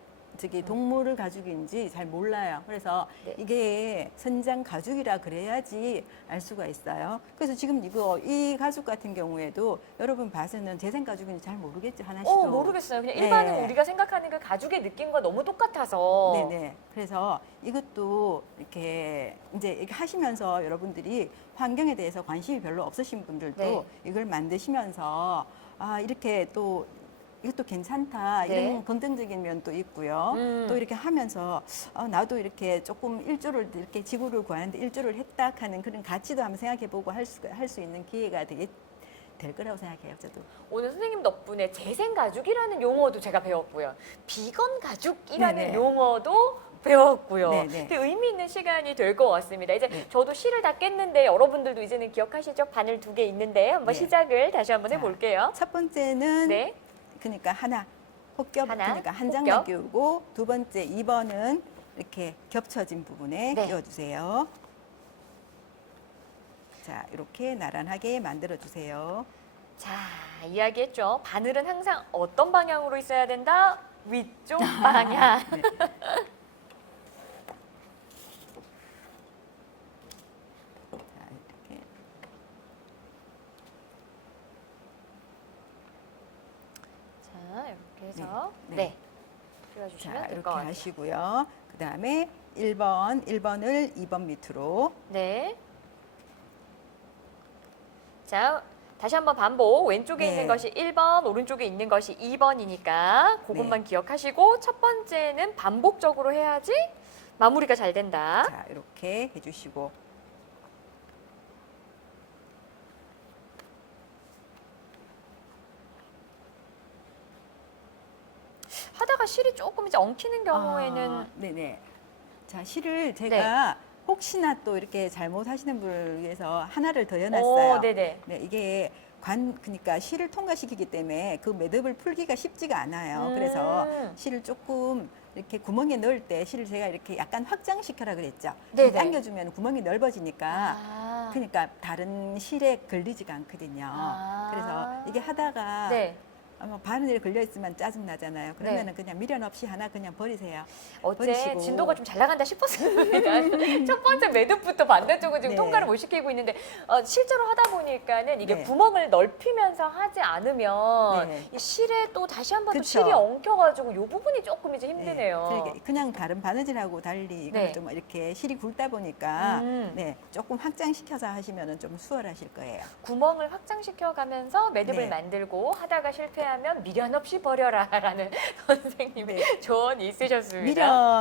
동물 가죽인지 잘 몰라요. 그래서 네. 이게 선장 가죽이라 그래야지 알 수가 있어요. 그래서 지금 이 가죽 같은 경우에도 여러분 봐서는 재생 가죽인지 잘 모르겠죠, 하나씩도. 모르겠어요. 그냥 네. 일반은 우리가 생각하는 그 가죽의 느낌과 너무 똑같아서. 네네. 그래서 이것도 이렇게 이제 이렇게 하시면서 여러분들이 환경에 대해서 관심이 별로 없으신 분들도 네. 이걸 만드시면서 이렇게 또 이것도 괜찮다 네. 이런 긍정적인 면도 있고요. 또 이렇게 하면서 나도 이렇게 조금 일조를 이렇게 지구를 구하는데 일조를 했다 하는 그런 가치도 한번 생각해보고 할 수 있는 기회가 될 거라고 생각해요. 저도. 오늘 선생님 덕분에 재생 가죽이라는 용어도 제가 배웠고요. 비건 가죽이라는 네네. 용어도 배웠고요. 네네. 되게 의미 있는 시간이 될 것 같습니다. 이제 네. 저도 시를 다 깼는데 여러분들도 이제는 기억하시죠? 바늘 2개 있는데 한번 네. 시작을 다시 한번 자, 해볼게요. 첫 번째는 네. 그러니까 혹겹 하나, 그러니까 한 장만 혹겹. 끼우고 두 번째 2번은 이렇게 겹쳐진 부분에 네. 끼워주세요. 자, 이렇게 나란하게 만들어 주세요. 자, 이야기했죠. 바늘은 항상 어떤 방향으로 있어야 된다? 위쪽 방향. 네. 자, 이렇게. 자, 이렇게 해서 네. 네. 자, 끼워주시면 될 이렇게 것 같아요. 하시고요. 그 다음에 1번을 2번 밑으로. 네. 자, 다시 한번 반복. 왼쪽에 네. 있는 것이 1번, 오른쪽에 있는 것이 2번이니까 그것만 기억하시고 첫 번째는 반복적으로 해야지 마무리가 잘 된다. 자, 이렇게 해주시고. 하다가 실이 조금 이제 엉키는 경우에는 네네. 자, 실을 제가 혹시나 또 이렇게 잘못하시는 분을 위해서 하나를 더 해놨어요. 네네. 네, 이게 그러니까 실을 통과시키기 때문에 그 매듭을 풀기가 쉽지가 않아요. 음. 그래서 실을 조금 이렇게 구멍에 넣을 때 실을 제가 이렇게 약간 확장시켜라 그랬죠. 네네. 당겨주면 구멍이 넓어지니까 아. 그러니까 다른 실에 걸리지가 않거든요. 아. 그래서 이게 하다가 네. 바늘에 걸려 있으면 짜증 나잖아요. 그러면은 그냥 미련 없이 하나 그냥 버리세요. 어제 버리시고. 진도가 좀 잘 나간다 싶었습니다. 첫 번째 매듭부터 반대쪽은 지금 네. 통과를 못 시키고 있는데 실제로 하다 보니까는 이게 네. 구멍을 넓히면서 하지 않으면 네. 이 실에 또 다시 한 번 또 그쵸. 실이 엉켜가지고 이 부분이 조금 이제 네, 힘드네요. 그러니까 그냥 다른 바느질하고 달리 이걸 네. 좀 이렇게 실이 굵다 보니까 네. 조금 확장시켜서 하시면은 좀 수월하실 거예요. 구멍을 확장시켜 가면서 매듭을 네. 만들고 하다가 실패하면 미련 없이 버려라라는 선생님의 조언이 있으셨습니다.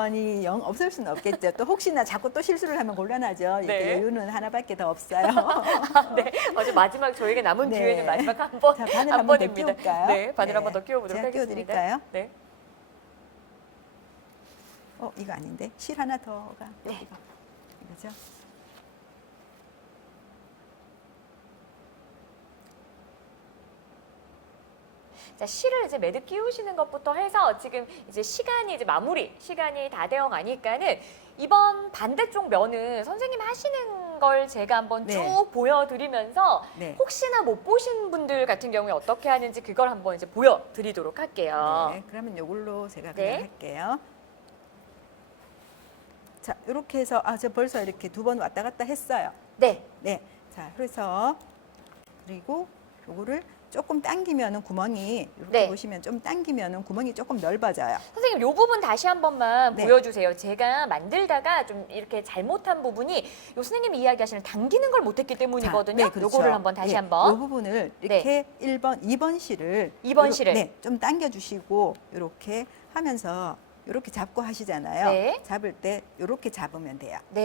미련이 없을 수는 없겠죠. 또 혹시나 자꾸 또 실수를 하면 곤란하죠. 이게 네. 여유는 하나밖에 더 없어요. 네, 어제 마지막 저에게 남은 네. 기회는 마지막 한 번, 자, 바늘 한 한 번 더 번입니다. 끼울까요? 네, 바늘 네. 한 번 더 끼워보도록 제가 하겠습니다. 끼워드릴까요? 네. 이거 아닌데 실 하나 더가 네. 여기가 이거죠? 자, 실을 이제 매듭 끼우시는 것부터 해서 지금 이제 시간이 이제 마무리 시간이 다 되어 가니까는 이번 반대쪽 면은 선생님 하시는 걸 제가 한번 네. 쭉 보여드리면서 네. 혹시나 못 보신 분들 같은 경우에 어떻게 하는지 그걸 한번 이제 보여드리도록 할게요. 네, 그러면 이걸로 제가 네. 그냥 할게요. 자, 이렇게 해서 저 벌써 이렇게 2번 왔다 갔다 했어요. 네. 네. 자, 그래서 그리고 요거를 조금 당기면은 구멍이 이렇게 네. 보시면 좀 당기면은 구멍이 조금 넓어져요. 선생님 이 부분 다시 한 번만 네. 보여주세요. 제가 만들다가 좀 이렇게 잘못한 부분이 요 선생님이 이야기하시는 당기는 걸 못했기 때문이거든요. 자, 네, 그렇죠. 요거를 한번 다시 예, 한번. 요 부분을 이렇게 1번, 2번 실을 2번 실을. 네, 좀 당겨 주시고 이렇게 하면서 이렇게 잡고 하시잖아요. 네. 잡을 때 이렇게 잡으면 돼요. 네.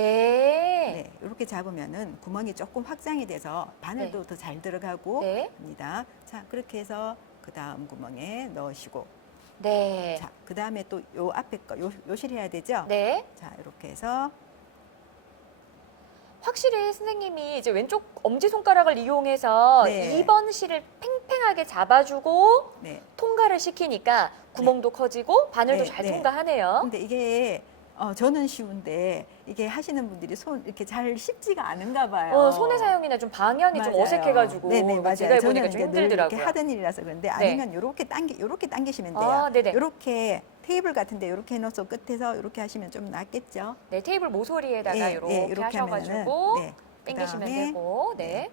네, 이렇게 잡으면은 구멍이 조금 확장이 돼서 바늘도 더 잘 들어가고 네. 합니다. 자, 그렇게 해서 그 다음 구멍에 넣으시고, 네. 자, 그 다음에 또 요 앞에 거, 요 실 해야 되죠? 네. 자, 이렇게 해서 확실히 선생님이 이제 왼쪽 엄지손가락을 이용해서 네. 2번 실을 팽팽하게 잡아주고 네. 통과를 시키니까 구멍도 커지고 바늘도 네, 잘 네. 통과하네요. 근데 이게 저는 쉬운데 이게 하시는 분들이 손 이렇게 잘 쉽지가 않은가 봐요. 손의 사용이나 좀 방향이 좀 맞아요. 어색해가지고 네네, 맞아요. 제가 저는 해보니까 이제 좀 늘 이렇게 힘들더라고요. 하던 일이라서 그런데 아니면 요렇게 당기시면 돼요. 아, 네네. 요렇게 테이블 같은데 요렇게 해놓어서 끝에서 요렇게 하시면 좀 낫겠죠? 네, 테이블 모서리에다가 예, 이렇게, 예, 이렇게 하셔가지고 하면은, 네. 당기시면 그다음에, 되고, 네. 네.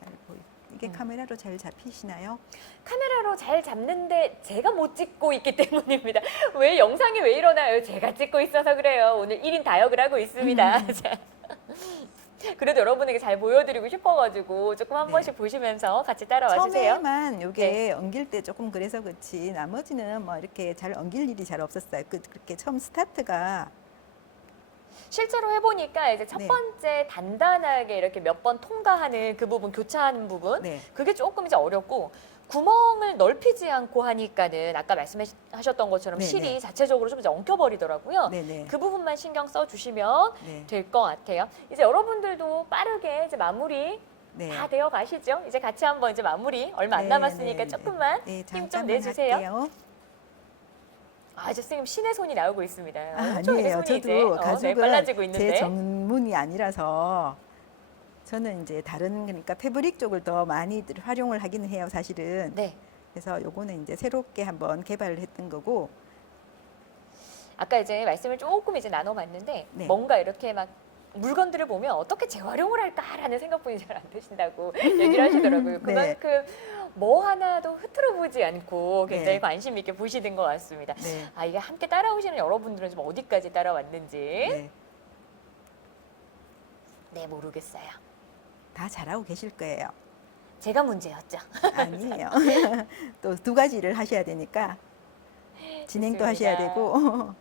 잘 보이. 이게 음. 카메라로 잘 잡히시나요? 카메라로 잘 잡는데 제가 못 찍고 있기 때문입니다. 왜 영상이 왜 이러나요? 제가 찍고 있어서 그래요. 오늘 1인 다역을 하고 있습니다. 자, 그래도 여러분에게 잘 보여드리고 싶어가지고 조금 한 네. 번씩 보시면서 같이 따라와 주세요. 처음에만 요게 네. 엉길 때 조금 그래서 그렇지 나머지는 뭐 이렇게 잘 엉길 일이 잘 없었어요. 그렇게 처음 스타트가 실제로 해보니까 이제 첫 네. 번째 단단하게 이렇게 몇 번 통과하는 그 부분, 교차하는 부분, 네. 그게 조금 이제 어렵고 구멍을 넓히지 않고 하니까는 아까 말씀하셨던 것처럼 네, 실이 네. 자체적으로 좀 이제 엉켜버리더라고요. 네네. 그 부분만 신경 써주시면 네. 될 것 같아요. 이제 여러분들도 빠르게 이제 마무리 네. 다 되어 가시죠. 이제 같이 한번 이제 마무리 얼마 안 네, 남았으니까 네, 조금만 네, 힘 좀 잠깐만 내주세요. 할게요. 아, 이제 선생님 신의 손이 나오고 있습니다. 아, 엄청 이제 아니에요. 손이 이제 저도 가죽은 빨라지고 있는데. 제 전문이 아니라서 저는 이제 다른 그러니까 패브릭 쪽을 더 많이 활용을 하기는 해요, 사실은. 네. 그래서 요거는 이제 새롭게 한번 개발을 했던 거고. 아까 이제 말씀을 조금 이제 나눠봤는데 네. 뭔가 이렇게 막 물건들을 보면 어떻게 재활용을 할까라는 생각뿐이 잘 안 드신다고 얘기를 하시더라고요. 네. 그만큼 뭐 하나도 흐트러 보지 않고 굉장히 네. 관심 있게 보시는 것 같습니다. 네. 아, 이게 함께 따라오시는 여러분들은 좀 어디까지 따라왔는지 네. 네, 모르겠어요. 다 잘하고 계실 거예요. 제가 문제였죠. 아니에요. 또 2가지를 하셔야 되니까 진행도 좋습니다. 하셔야 되고.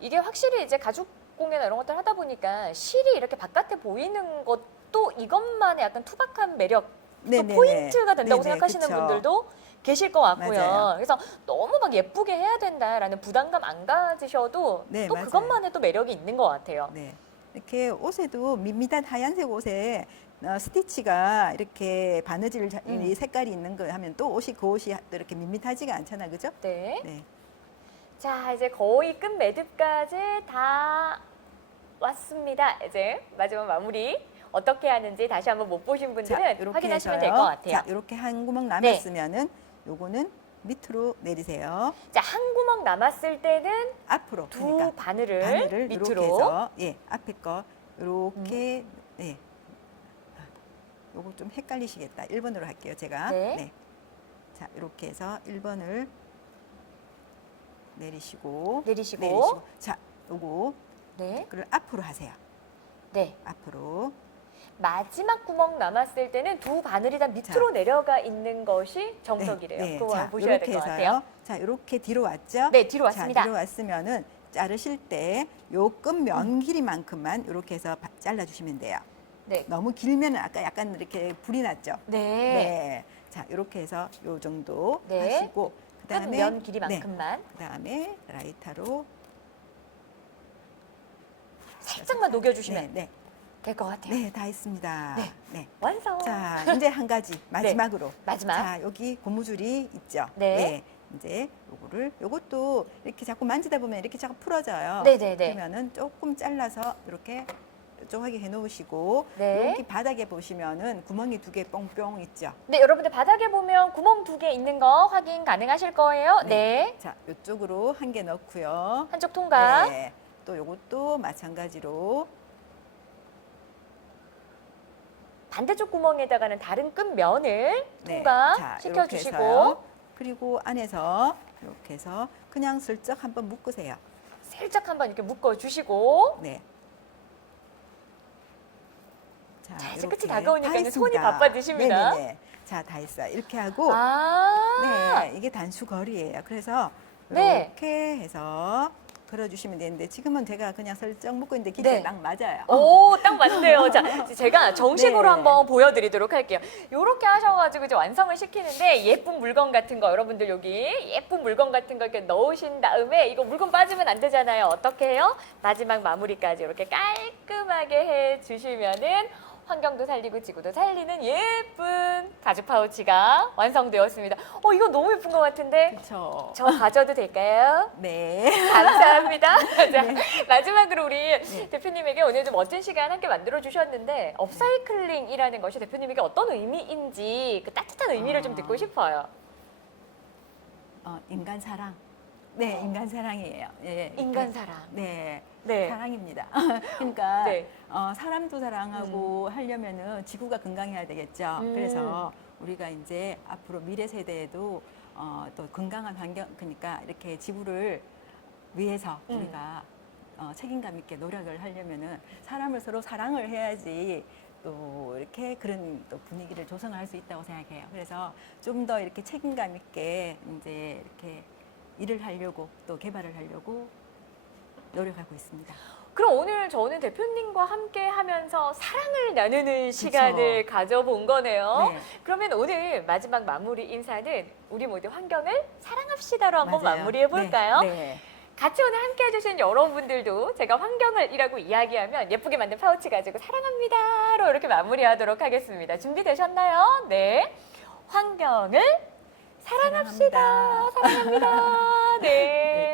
이게 확실히 이제 가죽 공예나 이런 것들 하다 보니까 실이 이렇게 바깥에 보이는 것도 이것만의 약간 투박한 매력, 또 네네네. 포인트가 된다고 네네, 생각하시는 그쵸. 분들도 계실 것 같고요. 맞아요. 그래서 너무 막 예쁘게 해야 된다라는 부담감 안 가지셔도 네, 또 맞아요. 그것만의 또 매력이 있는 것 같아요. 네. 이렇게 옷에도 밋밋한 하얀색 옷에 스티치가 이렇게 바느질 이 색깔이 있는 거 하면 또 옷이 그 옷이 또 이렇게 밋밋하지가 않잖아, 그죠? 네. 네. 자, 이제 거의 끝 매듭까지 다 왔습니다. 이제 마지막 마무리 어떻게 하는지 다시 한번 못 보신 분들은 요렇게 확인하시면 해서요. 될 것 같아요. 자, 이렇게 한 구멍 남았으면은 요거는 밑으로 내리세요. 자, 한 구멍 남았을 때는 앞으로. 두 그러니까 바늘을, 바늘을 밑으로. 이렇게 해서 앞에 거 이렇게 네. 요거 좀 헷갈리시겠다. 1번으로 할게요, 제가. 네. 자, 이렇게 해서 1번을 내리시고 내리시고. 자, 요거 네. 그걸 앞으로 하세요. 네. 앞으로. 마지막 구멍 남았을 때는 두 바늘이 다 밑으로 내려가 있는 것이 정석이래요. 그거 자, 보셔야 될 이렇게 것 해서요. 같아요. 자, 이렇게 뒤로 왔죠? 네, 뒤로 왔습니다. 자, 뒤로 왔으면은 자르실 때 요 끝면 길이만큼만 이렇게 해서 잘라주시면 돼요. 네. 너무 길면 아까 약간 이렇게 불이 났죠? 네. 네. 자, 이렇게 해서 요 정도 네. 하시고 그다음에 끝면 길이만큼만 그다음에 라이터로 살짝만 녹여주시면 네. 될 것 같아요. 네, 다 했습니다. 네. 네. 완성. 자, 이제 한 가지 마지막으로. 마지막. 자, 여기 고무줄이 있죠. 네. 이제 요것도 이렇게 자꾸 만지다 보면 이렇게 자꾸 풀어져요. 네네네. 그러면은 조금 잘라서 이렇게 뾰족하게 해놓으시고 네. 여기 바닥에 보시면은 구멍이 2개 뽕뽕 있죠. 네, 여러분들 바닥에 보면 구멍 2개 있는 거 확인 가능하실 거예요. 네. 자, 이쪽으로 1개 넣고요. 한쪽 통과. 네. 또 요것도 마찬가지로 반대쪽 구멍에다가는 다른 끝면을 네. 통과 자, 이렇게 시켜주시고 해서요. 그리고 안에서 이렇게 해서 그냥 슬쩍 한번 묶으세요. 살짝 한번 이렇게 묶어주시고 네. 자, 자, 이제 끝이 이렇게 다가오니까 다 손이 했습니다. 바빠지십니다. 네네네. 자, 다 했어요. 이렇게 하고 아, 네, 이게 단수거리예요. 그래서 네. 이렇게 해서 걸어주시면 되는데 지금은 제가 그냥 슬쩍 묶고 있는데 길이가 네. 딱 맞아요. 오, 딱 맞네요. 자, 제가 정식으로 네. 한번 보여드리도록 할게요. 이렇게 하셔가지고 이제 완성을 시키는데 예쁜 물건 같은 거 여러분들 여기 예쁜 물건 같은 거 이렇게 넣으신 다음에 이거 물건 빠지면 안 되잖아요. 어떻게 해요? 마지막 마무리까지 이렇게 깔끔하게 해주시면은 환경도 살리고 지구도 살리는 예쁜 가죽 파우치가 완성되었습니다. 이거 너무 예쁜 것 같은데 그렇죠. 저 가져도 될까요? 네. 감사합니다. 자, 마지막으로 우리 대표님에게 오늘 좀 멋진 시간 함께 만들어 주셨는데 업사이클링이라는 것이 대표님에게 어떤 의미인지 그 따뜻한 의미를 좀 듣고 싶어요. 인간 사랑. 네, 인간 사랑이에요. 예. 인간 사랑. 네. 네. 사랑입니다. 그러니까 네. 사람도 사랑하고 하려면은 지구가 건강해야 되겠죠. 그래서 우리가 이제 앞으로 미래 세대에도 또 건강한 환경, 그러니까 이렇게 지구를 위해서 우리가 책임감 있게 노력을 하려면은 사람을 서로 사랑을 해야지 또 이렇게 그런 또 분위기를 조성할 수 있다고 생각해요. 그래서 좀 더 이렇게 책임감 있게 이제 이렇게 일을 하려고 또 개발을 하려고 노력하고 있습니다. 그럼 오늘 저는 대표님과 함께 하면서 사랑을 나누는 시간을 가져본 거네요. 네. 그러면 오늘 마지막 마무리 인사는 우리 모두 환경을 사랑합시다로 한번 맞아요. 마무리해 볼까요? 네. 네. 같이 오늘 함께 해주신 여러분들도 제가 환경을 이라고 이야기하면 예쁘게 만든 파우치 가지고 사랑합니다로 이렇게 마무리하도록 준비되셨나요? 네. 환경을 사랑합시다. 사랑합니다. 네.